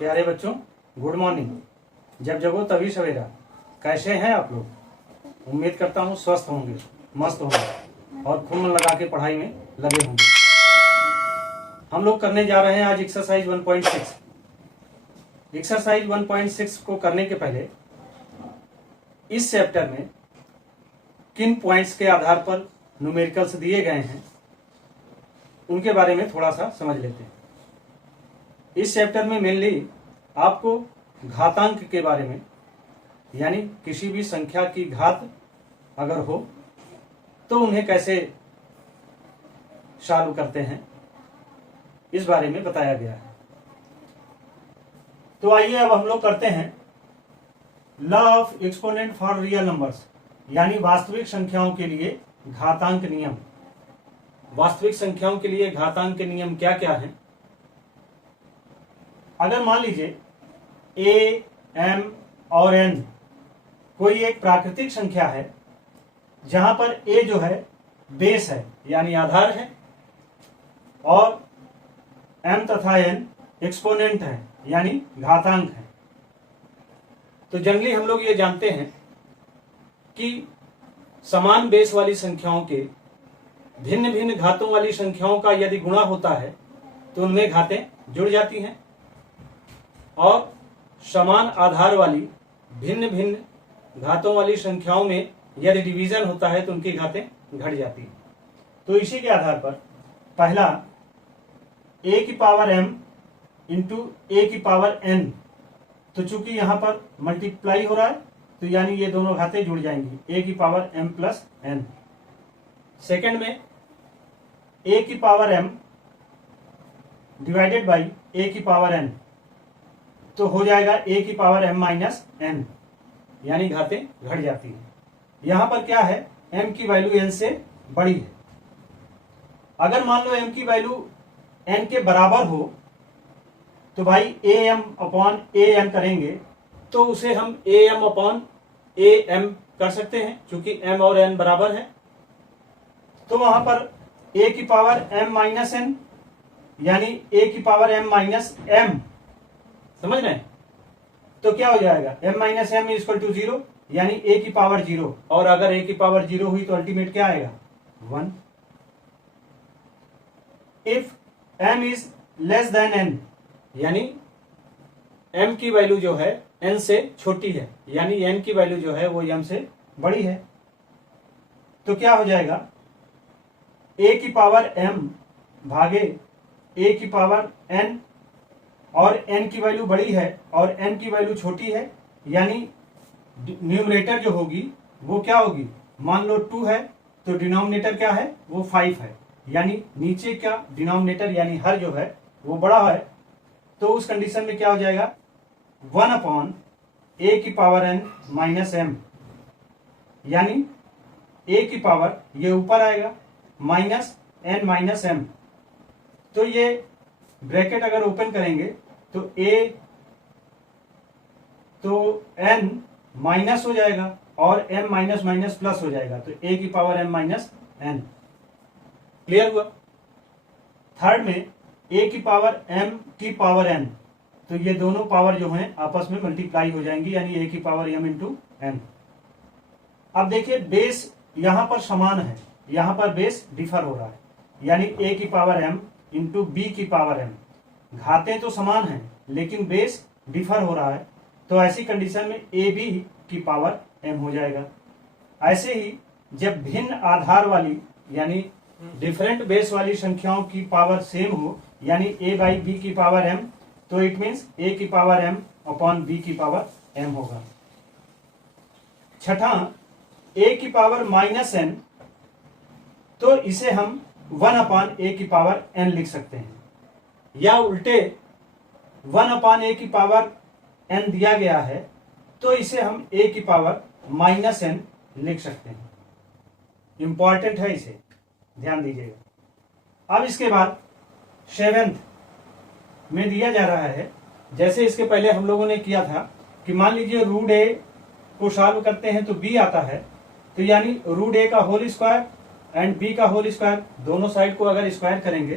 प्यारे बच्चों, good morning. जब जगो तभी सवेरा। कैसे हैं आप लोग? उम्मीद करता हूँ स्वस्थ होंगे, मस्त होंगे और खूब मन लगा के पढ़ाई में लगे होंगे। हम लोग करने जा रहे हैं आज एक्सरसाइज 1.6। एक्सरसाइज 1.6 को करने के पहले इस चैप्टर में किन पॉइंट्स के आधार पर न्यूमेरिकल्स दिए गए हैं उनके बारे में थोड़ा सा समझ लेते हैं। इस चैप्टर में मेनली आपको घातांक के बारे में, यानी किसी भी संख्या की घात अगर हो तो उन्हें कैसे सॉल्व करते हैं इस बारे में बताया गया है। तो आइए अब हम लोग करते हैं law of exponent for real numbers, यानी वास्तविक संख्याओं के लिए घातांक नियम। वास्तविक संख्याओं के लिए घातांक के नियम क्या क्या हैं? अगर मान लीजिए a, m और n कोई एक प्राकृतिक संख्या है जहां पर a जो है बेस है यानी आधार है और m तथा n एक्सपोनेंट है यानी घातांक है, तो जनरली हम लोग ये जानते हैं कि समान बेस वाली संख्याओं के भिन्न भिन्न घातों वाली संख्याओं का यदि गुणा होता है तो उनमें घातें जुड़ जाती हैं और समान आधार वाली भिन्न भिन्न घातों वाली संख्याओं में यदि डिवीजन होता है तो उनकी घातें घट जाती हैं। तो इसी के आधार पर पहला a की पावर m इंटू a की पावर n, तो चूंकि यहां पर मल्टीप्लाई हो रहा है तो यानी ये दोनों घातें जुड़ जाएंगी, a की power m plus n। Second में a की power m divided by a की पावर n, तो हो जाएगा a की पावर m माइनस n, यानी घातें घट जाती हैं। यहां पर क्या है, m की वैल्यू n से बड़ी है। अगर मान लो m की वैल्यू n के बराबर हो तो भाई am अपॉन am करेंगे तो उसे हम am अपॉन am कर सकते हैं, क्योंकि m और n बराबर है। तो वहां पर a की पावर m माइनस n यानी a की पावर m माइनस m, समझ रहे हैं? तो क्या हो जाएगा, m minus m equal to 0 यानी a की पावर 0, और अगर a की पावर 0 हुई तो अल्टीमेट क्या आएगा, 1। If m is less than n, यानी m की वैल्यू जो है n से छोटी है, यानी n की वैल्यू जो है वो m से बड़ी है, तो क्या हो जाएगा, a की पावर m भागे a की पावर n, और n की वैल्यू बड़ी है और n की वैल्यू छोटी है, यानी न्यूमरेटर जो होगी वो क्या होगी, मान लो 2 है तो डिनोमिनेटर क्या है, वो 5 है, यानी नीचे का डिनोमिनेटर यानी हर जो है वो बड़ा है। तो उस कंडीशन में क्या हो जाएगा, 1 अपॉन a की पावर n माइनस m, यानी a की पावर ये ऊपर आएगा माइनस n माइनस m। तो ये ब्रैकेट अगर ओपन करेंगे तो a तो n माइनस हो जाएगा और m माइनस माइनस प्लस हो जाएगा, तो a की power m minus n। Clear हुआ? थर्ड में a की पावर m की पावर n, तो ये दोनों पावर जो हैं आपस में मल्टीप्लाई हो जाएंगी, यानी a की पावर m इंटू n। अब देखिए बेस यहां पर समान है, यहां पर बेस डिफर हो रहा है, यानी a की पावर m इंटू बी की पावर m। घातें तो समान हैं लेकिन बेस डिफर हो रहा है, तो ऐसी कंडीशन में a b की पावर m हो जाएगा। ऐसे ही जब भिन्न आधार वाली यानी डिफरेंट बेस वाली संख्याओं की पावर सेम हो, यानी a बाई बी की पावर m, तो इट मीन्स a की पावर m अपॉन b की पावर m होगा। छठा a की पावर माइनस n, तो इसे हम 1 अपॉन a की पावर n लिख सकते हैं, या उल्टे 1 अपॉन a की पावर n दिया गया है तो इसे हम a की पावर माइनस n लिख सकते हैं। इंपॉर्टेंट है, इसे ध्यान दीजिएगा। अब इसके बाद 7th में दिया जा रहा है, जैसे इसके पहले हम लोगों ने किया था कि मान लीजिए रूट a को सॉल्व करते हैं तो b आता है, तो यानी रूट a का होल स्क्वायर एंड b का होल स्क्वायर, दोनों साइड को अगर स्क्वायर करेंगे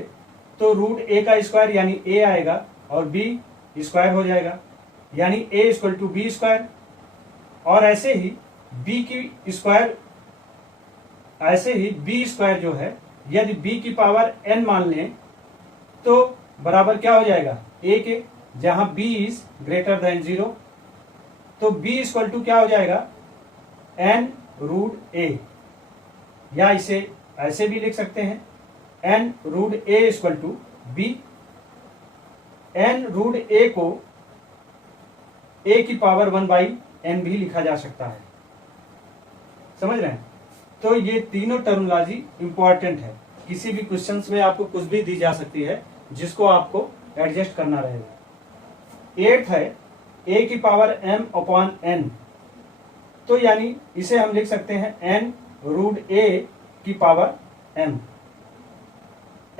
तो रूट a का स्क्वायर यानी a आएगा और b स्क्वायर हो जाएगा, यानी a equal to B square. और ऐसे ही b की स्क्वायर, ऐसे ही b स्क्वायर जो है, यदि b की पावर n मान लें तो बराबर क्या हो जाएगा a के, जहां b इज ग्रेटर देन 0। तो b इक्वल टू क्या हो जाएगा n रूट a, या इसे ऐसे भी लिख सकते हैं n root a equal to b। n root a को a की पावर 1/n भी लिखा जा सकता है, समझ रहे हैं। तो ये तीनों टर्मिनोलॉजी इंपॉर्टेंट है, किसी भी क्वेश्चंस में आपको कुछ भी दी जा सकती है जिसको आपको एडजस्ट करना रहेगा। 8th है a की पावर m अपॉन n, तो यानी इसे हम लिख सकते हैं n रूट a की power m,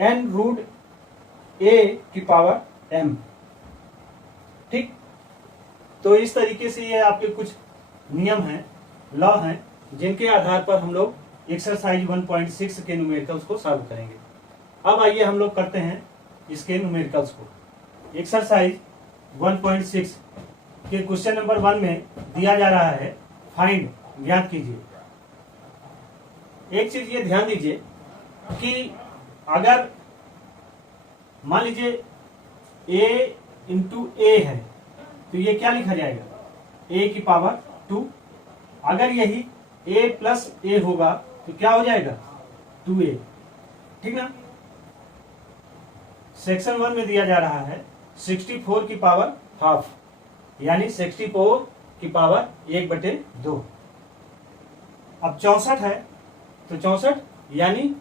n root a की पावर m। ठीक, तो इस तरीके से ये आपके कुछ नियम हैं, लॉ हैं, जिनके आधार पर हम लोग एक्सरसाइज 1.6 के न्यूमेरिकल्स को सॉल्व करेंगे। अब आइए हम लोग करते हैं इसके न्यूमेरिकल्स को। एक्सरसाइज 1.6 के क्वेश्चन नंबर 1 में दिया जा रहा है फाइंड, ज्ञात कीजिए। एक चीज ये ध्यान दीजिए कि अगर मान लीजिए a इंटू ए है तो ये क्या लिखा जाएगा a की पावर 2। अगर यही a प्लस ए होगा तो क्या हो जाएगा 2a, ठीक ना। सेक्शन 1 में दिया जा रहा है 64 की पावर हाफ, यानी 64 की पावर 1/2। अब 64 है तो 64 यानी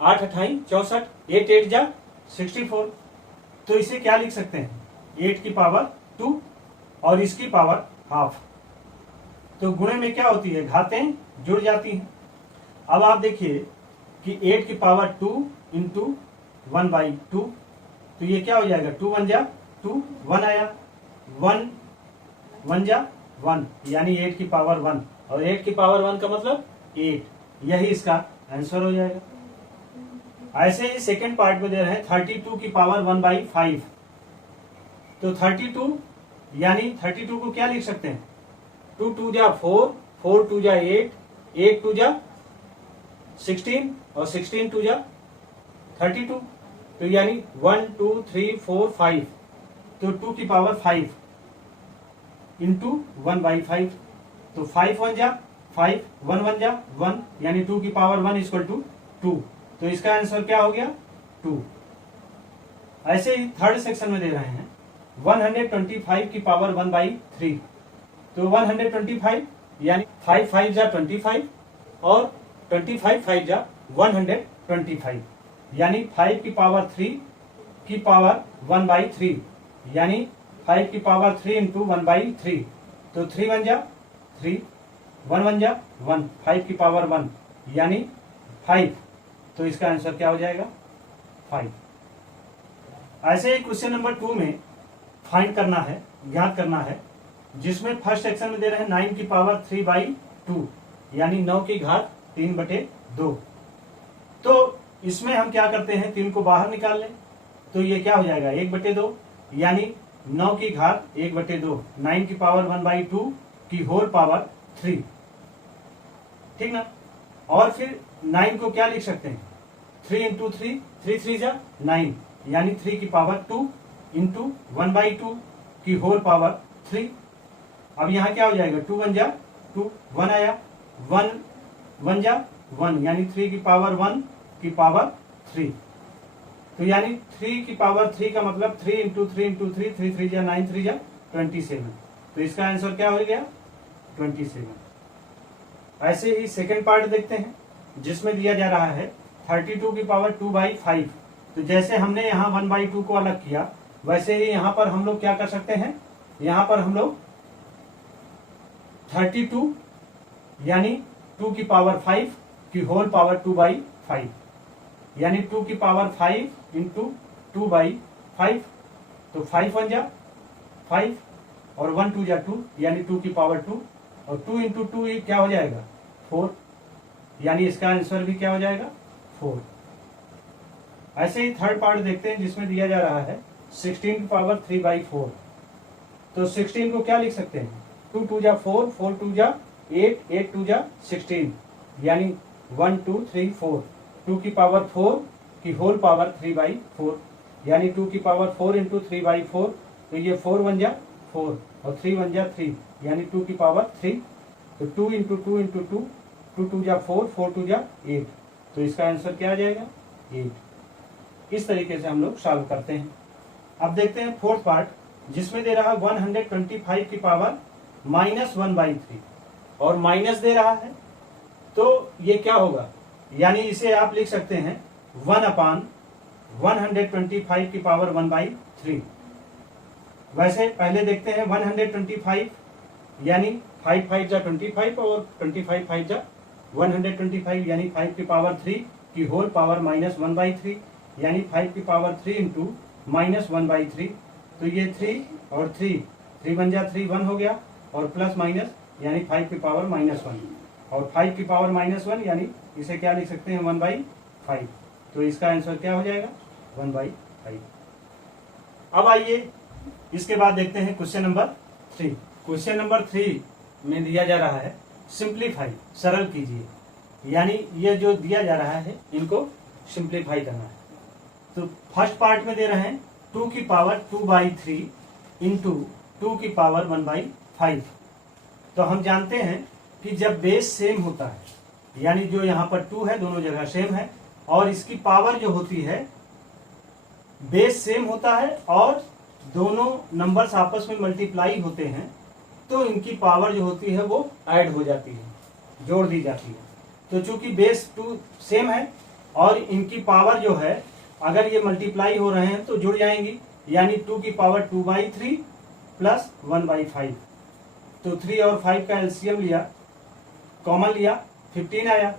8 अठाई 64, 8 8 जा 64। तो इसे क्या लिख सकते हैं 8 की पावर 2 और इसकी पावर हाफ। तो गुणे में क्या होती है, घातें जुड़ जाती हैं। अब आप देखिए कि 8 की पावर 2 इंटू 1/2, तो ये क्या हो जाएगा 2 1 जा 2, 1 आया, 1 1 जा 1, यानी 8 की पावर 1, और 8 की पावर 1 का मतलब 8, यही इसका आंसर हो जाएगा। ऐसे ही सेकेंड पार्ट में दे रहे हैं 32 की पावर 1/5, तो 32 यानी 32 को क्या लिख सकते हैं 2 2 जा 4, 4 2 जा 8, 8 2 जा 16 और 16 2 जा 32, तो यानी 1 2 3 4 5, तो 2 की पावर 5 इंटू 1/5, तो 5 1 जा 5, 1 1 जा 1, यानी 2 की पावर 1 इक्वल टू 2, तो इसका आंसर क्या हो गया 2। ऐसे ही थर्ड सेक्शन में दे रहे हैं 125 की पावर 1/3, तो 125 यानी 5 5 जा 25 और 25 5 जा 125, यानी 5 की पावर 3 की पावर 1/3, यानी 5 की पावर 3 इंटू 1/3, तो 3 1 जा 3, 1 1 जा 1, 5 की पावर 1 यानी 5, तो इसका आंसर क्या हो जाएगा 5। ऐसे ही क्वेश्चन नंबर 2 में फाइंड करना है, ज्ञात करना है, जिसमें फर्स्ट सेक्शन में दे रहे हैं 9 की पावर 3/2, यानी 9 की घात 3/2। तो इसमें हम क्या करते हैं 3 को बाहर निकाल लें, तो ये क्या हो जाएगा 1/2, यानी 9 की घात 1/2, 9 की पावर 1/2 की होल पावर 3, ठीक ना। और फिर 9 को क्या लिख सकते हैं 3 इंटू 3, 3 3 जा 9, यानी 3 की पावर 2 इंटू 1/2 की होल पावर 3। अब यहाँ क्या हो जाएगा 2 1 जा 2, 1 आया, 1 1 जा 1, यानी 3 की पावर 1 की पावर 3, तो यानी 3 की पावर 3 का मतलब 3 इंटू 3 इंटू 3, 3 3 जा 9, 3 जा 27, तो इसका आंसर क्या हो गया 27। ऐसे ही सेकेंड पार्ट देखते हैं, जिसमें दिया जा रहा है 32 की पावर 2/5, तो जैसे हमने यहाँ 1/2 को अलग किया, वैसे ही यहाँ पर हम लोग क्या कर सकते हैं, यहाँ पर हम लोग 32 यानी 2 की पावर 5 की होल पावर 2/5, यानी 2 की पावर 5 इंटू 2/5, तो 5 1 जा 5 और 1 2 जा 2, यानी 2 की पावर 2, और 2 इंटू 2 क्या हो जाएगा 4, यानी इसका आंसर भी क्या हो जाएगा 4। ऐसे ही थर्ड पार्ट देखते हैं, जिसमें दिया जा रहा है 16 की पावर 3/4। तो 16 को क्या लिख सकते हैं, 2 2 जा 4, 4 2 जा 8, 8 2 जा 16, यानी 1 2 3 4, 2 की पावर 4 की होल पावर 3/4, यानी 2 की पावर 4 इंटू 3/4, तो ये 4 1 जा 4 और 3 1 जा 3, यानी 2 की पावर 3। तो 2 इंटू 2 इंटू 2, 2 2 जा 4, 4 2 जा 8, तो इसका आंसर क्या आ जाएगा, 8। इस तरीके से हम लोग सॉल्व करते हैं। अब देखते हैं फोर्थ पार्ट, जिसमें दे रहा है 125 की पावर -1/3 और माइनस दे रहा है, तो ये क्या होगा, यानी इसे आप लिख सकते हैं 1/125 की पावर 1/3। वैसे पहले देखते हैं 125, यानी 5 5 जा 25 और 25 5 जा 125, यानी 5 की पावर 3 की होल पावर -1/3, यानी 5 की पावर 3 इंटू -1/3। तो ये 3 और 3, 3 1 जा 3, 1 हो गया, और प्लस माइनस यानी 5 की पावर -1, और 5 की पावर -1 यानी इसे क्या लिख सकते हैं 1/5। तो इसका आंसर क्या हो जाएगा 1/5। अब आइए इसके बाद देखते हैं क्वेश्चन नंबर 3। क्वेश्चन नंबर 3 में दिया जा रहा है सिंप्लीफाई, सरल कीजिए, यानी ये जो दिया जा रहा है इनको सिंप्लीफाई करना है। तो फर्स्ट पार्ट में दे रहे हैं 2 की पावर 2/3 इंटू 2 की पावर 1/5। तो हम जानते हैं कि जब बेस सेम होता है, यानी जो यहाँ पर 2 है दोनों जगह सेम है, और इसकी पावर जो होती है बेस सेम होता है और दोनों नंबर्स आपस में मल्टीप्लाई होते हैं, तो इनकी पावर जो होती है वो ऐड हो जाती है, जोड़ दी जाती है। तो चूंकि बेस 2 सेम है और इनकी पावर जो है अगर ये मल्टीप्लाई हो रहे हैं तो जुड़ जाएंगी, यानी 2 की पावर 2/3 प्लस 1/5। तो 3 और 5 का एलसीएम लिया, कॉमन लिया, 15 आया,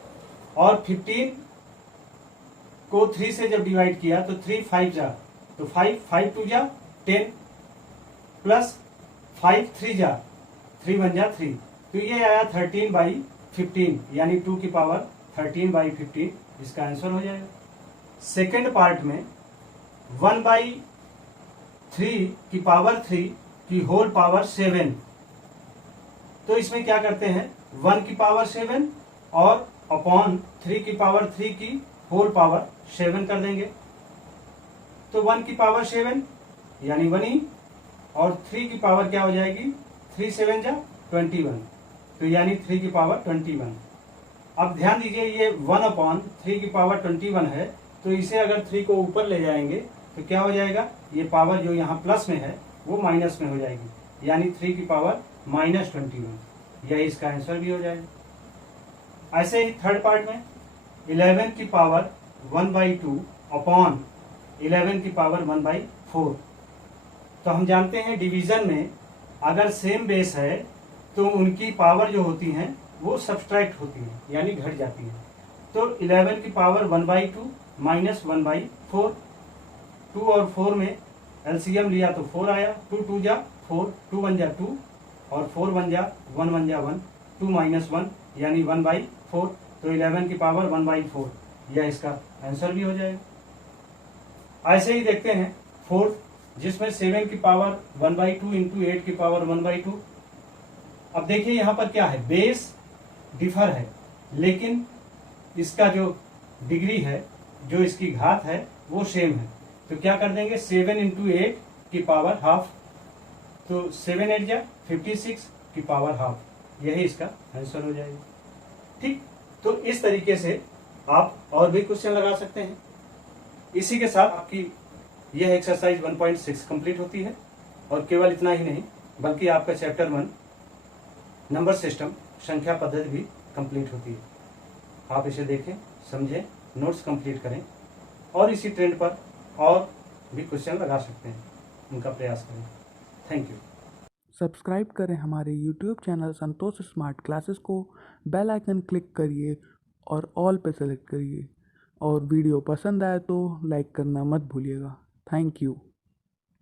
और 15 को 3 से जब डिवाइड किया तो 3 5 जा, तो 5 5 2 जा 10 प्लस 5 3 जा 3 1 जा 3, तो ये आया 13/15, यानी 2 की पावर 13/15, इसका आंसर हो जाएगा। सेकेंड पार्ट में 1/3 की पावर 3 की होल पावर 7, तो इसमें क्या करते हैं 1 की पावर 7 और अपॉन 3 की पावर 3 की होल पावर 7 कर देंगे। तो 1 की पावर 7 यानी 1 ही, और 3 की पावर क्या हो जाएगी 3 7 जा 21, तो यानी 3 की पावर 21। अब ध्यान दीजिए ये 1/3 की पावर 21 है, तो इसे अगर 3 को ऊपर ले जाएंगे तो क्या हो जाएगा, ये पावर जो यहाँ प्लस में है वो माइनस में हो जाएगी, यानी 3 की पावर -21, यही इसका आंसर भी हो जाएगा। ऐसे ही थर्ड पार्ट में 11 की पावर 1/2 अपॉन 11 की पावर 1/4। तो हम जानते हैं डिवीजन में अगर सेम बेस है तो उनकी पावर जो होती हैं वो सब्सट्रैक्ट होती है, यानी घट जाती है। तो 11 की पावर 1/2 माइनस 1/4, 2 और 4 में एलसीएम लिया तो 4 आया, 2 2 जा 4, 2 1 जा 2, और 4 1 जा 1 1 जा 1, 2 माइनस 1 यानी 1/4, तो 11 की पावर 1/4, यह इसका आंसर भी हो जाएगा। ऐसे ही देखते हैं फोर्थ, जिसमें 7 की पावर 1/2 इंटू 8 की पावर 1/2। अब देखिए यहाँ पर क्या है, बेस डिफर है लेकिन इसका जो डिग्री है, जो इसकी घात है वो सेम है, तो क्या कर देंगे 7 इंटू 8 की पावर हाफ, तो 7 8 जा 56 की पावर हाफ, यही इसका आंसर हो जाएगा। ठीक, तो इस तरीके से आप और भी क्वेश्चन लगा सकते हैं। इसी के साथ आपकी यह एक्सरसाइज 1.6 कंप्लीट होती है, और केवल इतना ही नहीं बल्कि आपका चैप्टर 1 नंबर सिस्टम संख्या पद्धति भी कंप्लीट होती है। आप इसे देखें, समझें, नोट्स कंप्लीट करें, और इसी ट्रेंड पर और भी क्वेश्चन लगा सकते हैं, उनका प्रयास करें। Thank you. सब्सक्राइब करें हमारे YouTube चैनल संतोष स्मार्ट क्लासेस को, बेल आइकन क्लिक करिए और ऑल पे सेलेक्ट करिए, और वीडियो पसंद आए तो लाइक करना मत भूलिएगा। Thank you.